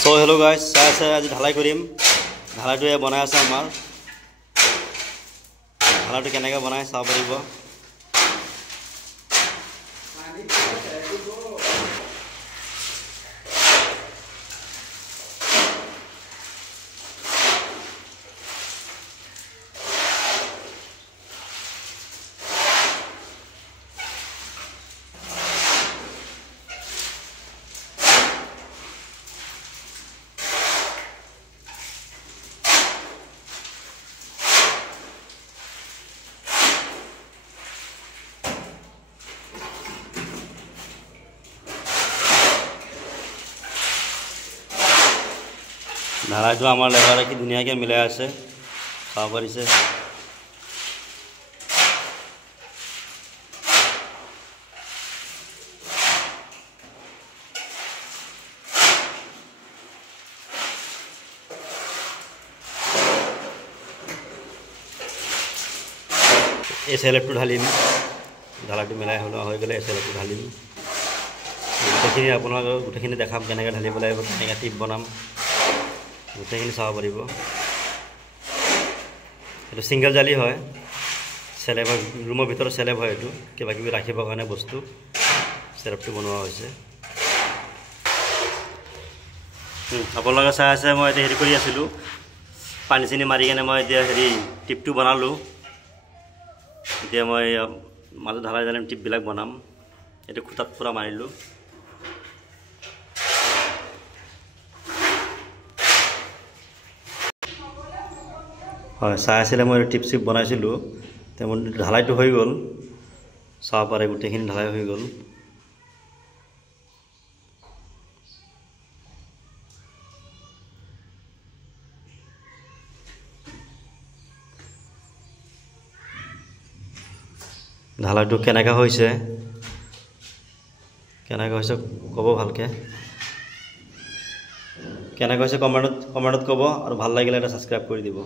So hello' guys, চাই আছে আজি ঢালাই কৰিম। ঢালাইটো বনাই আছে আমাৰ। ঢালাইটো কেনেকৈ বনাই চাব পাৰিব। ঢালাইটো আমাৰ লেবাৰে কি ধুনীয়াকৈ মিলাই আছে, চাব পাৰিছে। এই চেলেপটো ঢালিম, ঢালাইটো মিলাই হৈ গ'লে এই চেলেপটো ঢালিম। গোটেইখিনি আপোনালোকক গোটেইখিনি দেখাম কেনেকৈ ঢালিব লাগিব, কেনেকৈ টিপ বনাম, গোটেইখিনি চাব পাৰিব। এইটো ছিংগল জালি হয়, চেলেপ হয়, ৰুমৰ ভিতৰত চেলেপ হয়। এইটো কিবা কিবি ৰাখিবৰ কাৰণে বস্তু চেলেপটো বনোৱা হৈছে। আপোনালোকে চাই আছে, মই এতিয়া হেৰি কৰি আছিলোঁ, পানী চানী মাৰি কেনে মই এতিয়া টিপটো বনালোঁ। এতিয়া মই মাজত ঢালাই টিপবিলাক বনাম। এইটো খুটাত পূৰা মাৰিলোঁ। হয়, চাই আছিলে, মই টিপ চিপ বনাইছিলোঁ। এতিয়া মোৰ ঢালাইটো হৈ গ'ল, চাব পাৰে গোটেইখিনি ঢালাই হৈ গ'ল। ঢালাইটো কেনেকৈ হৈছে ক'ব ভালকৈ। কেনেকৈ হৈছে কমেণ্টত ক'ব, আৰু ভাল লাগিলে এটা ছাবস্ক্ৰাইব কৰি দিব।